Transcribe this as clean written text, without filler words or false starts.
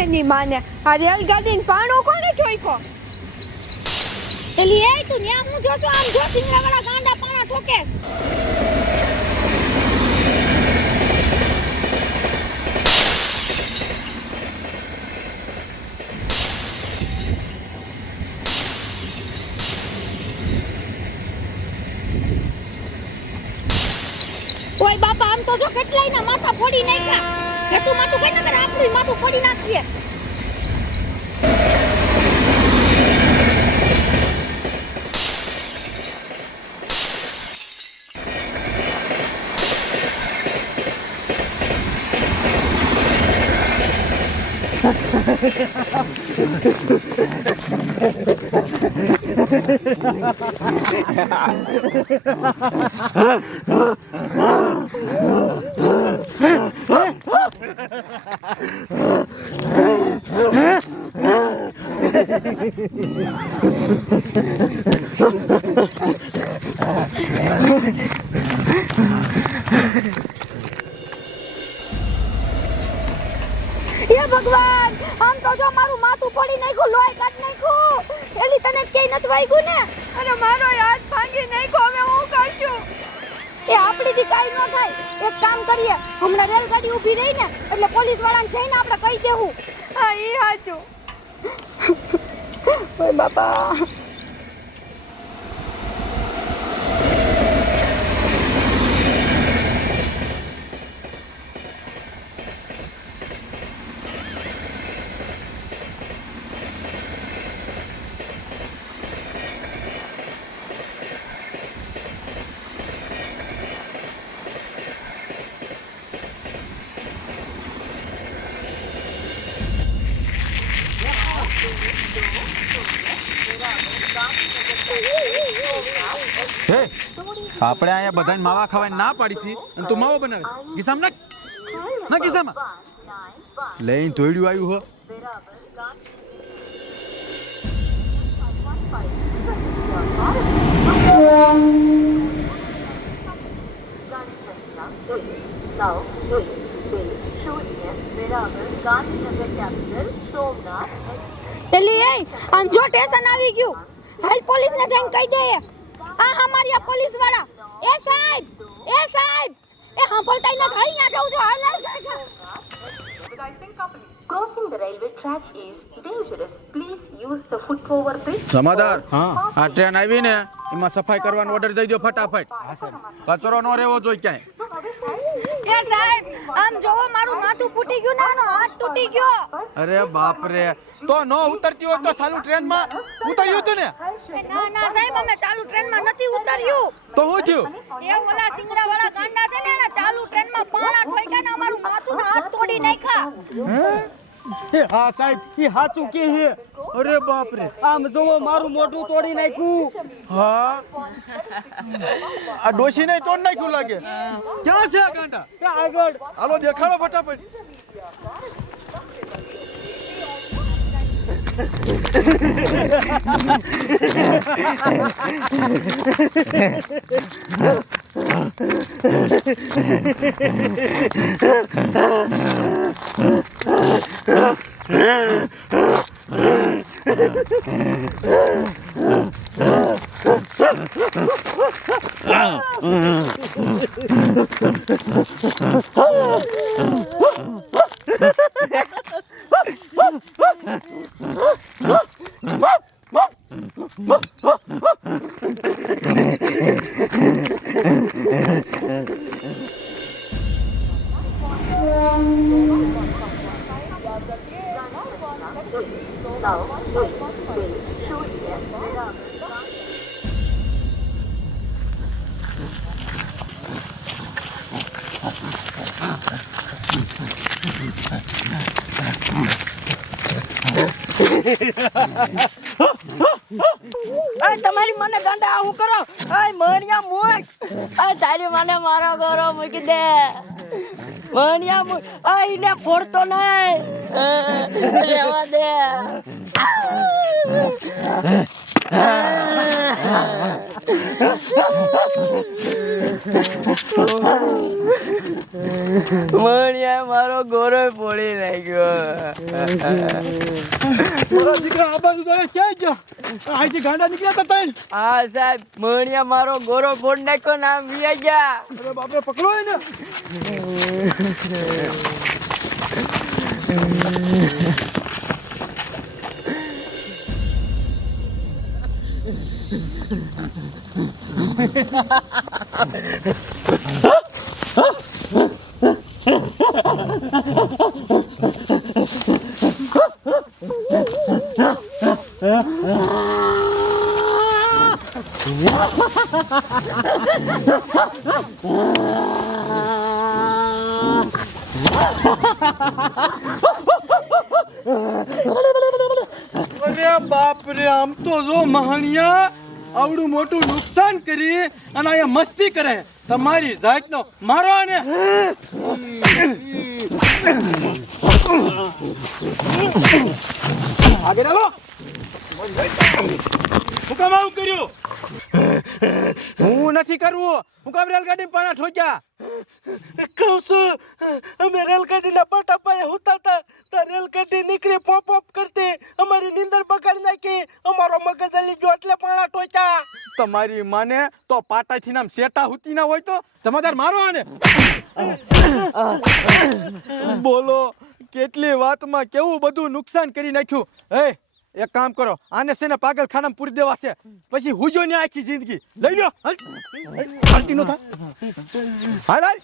એની માને આ રેલગાડીને પાણો કોને ઠોક્યો? એલી એ તું ન્યા હું જોતો આમ જો સિંગડાવાળા ગાંડા પાણા ઠોકે. ઓય બાપા આમ તો જો કેટલાયના માથા ફોડી નાખ્યા. એટલું માથું કઈ નકર આપણું માથું ફોડી નાખીએ. ભગવાન આમ તો જો મારું માથું ફોડી નાખ્યું, લોહી કાઢી નાખ્યું. એલી તને ક્યાંય નથી વાગ્યું ને? અરે મારો હાથ ભાંગી નાખ્યો, હવે હું કરશું? એ આપણીથી કાઈ ન થાય. એક કામ કરીએ, હમણાં રેલગાડી ઊભી રહી ને એટલે પોલીસ વાળાને જઈને આપણે કહી દેવું. હા ઈ હાચું. ઓય બાપા આપણે અહીંયા બધાને માવા ખાવાની ના પાડીશી અને તું માવો બનાવે ગીસામ ના ગીસામાં લઈને ધોઈડ્યું આવ્યું હો. એલી એ આમ જો સ્ટેશન આવી ગયું, હાલ પોલીસ ને જઈને કહી દે. આ અમારી આ પોલીસ વાળા એ સાહેબ એ સાંભળતા ન થાય, અહીંયા જાઉં છું. હાલ Crossing the railway track is dangerous. Please use the foot overbridge. સમાદાર આ ટ્રેન આવી ને એમાં સફાઈ કરવાનો ઓર્ડર દઈ દો ફટાફટ. કચરો ન રહેવો જોઈએ ક્યાંય. એ સાહેબ આમ જોવો મારું માથું ફૂટી ગયું ને આનો હાથ તૂટી ગયો. અરે બાપ રે, તો નો ઉતરતી હોય તો ચાલુ ટ્રેનમાં ઉતર્યું હતું ને? ના સાહેબ અમે ચાલુ ટ્રેનમાં નથી ઉતર્યું. તો શું થયું? એ ઓલા સિંગડા વાળા ગાંડા છે ને એના ચાલુ ટ્રેનમાં પાણા ઠોક્યા ને અમારું માથું ને હાથ તોડી નાખ્યા. હા સાહેબ ઈ હાચું કે છે. અરે બાપ રે, આમ જોવો મારું મોઢું તોડી નાખ્યું. હા આ ડોશી ને તોડ નાખ્યું લાગે. ક્યાં છે આ ગાંડા? આગળ હાલો દેખાડો ફટાફટ. તમારી મને ગાંડા હું કરો આય મણિયા મૂક આય તારી મને મારો ગોરો મૂકી દે મણિયા મૂક આય ને ફોડતો નહીં રહેવા દે મણિયા મારો ગોરો ફોડી નાખ્યો મારા દીકરા આ બાજુ તો ક્યાં ગયા અહીંથી ગાંડા નીકળ્યા હતા તઈ હા સાહેબ મણિયા મારો ગોરો ફોડ નાખ્યો નામ વિયા ગયા અરે બાપરે પકડો એને અરે બાપ રે આમ તો જો મહાનિયા આવડું મોટું નુકસાન કરી અને અહીંયા મસ્તી કરે તમારી જાતનો મારો ને આગળ ચાલો હું કામ આવું કર્યું હું નથી કરવું હું કામ રેલગાડી પાણા ઠોક્યા કહું છું અમે રેલગાડીના પાટા પાયે હુતા હતા તો રેલગાડી નીકળી પોપ પોપ કરતી અમારી નીંદર બગાડી નાખી અમારો મગજ હલી ગયો એટલે પાણા ટોચ્યા તમારી માને તો પાટાથી નામ શેટા હુતી ના હોય તો જમાદાર મારો આને બોલો કેટલી વાતમાં કેવું બધું નુકસાન કરી નાખ્યું હે એક કામ કરો આને છે ને પાગલખાનામાં પૂરી દેવા છે પછી હુજો ને આખી જિંદગી લઈ લો હાલતી નો થાય હાલ હાલ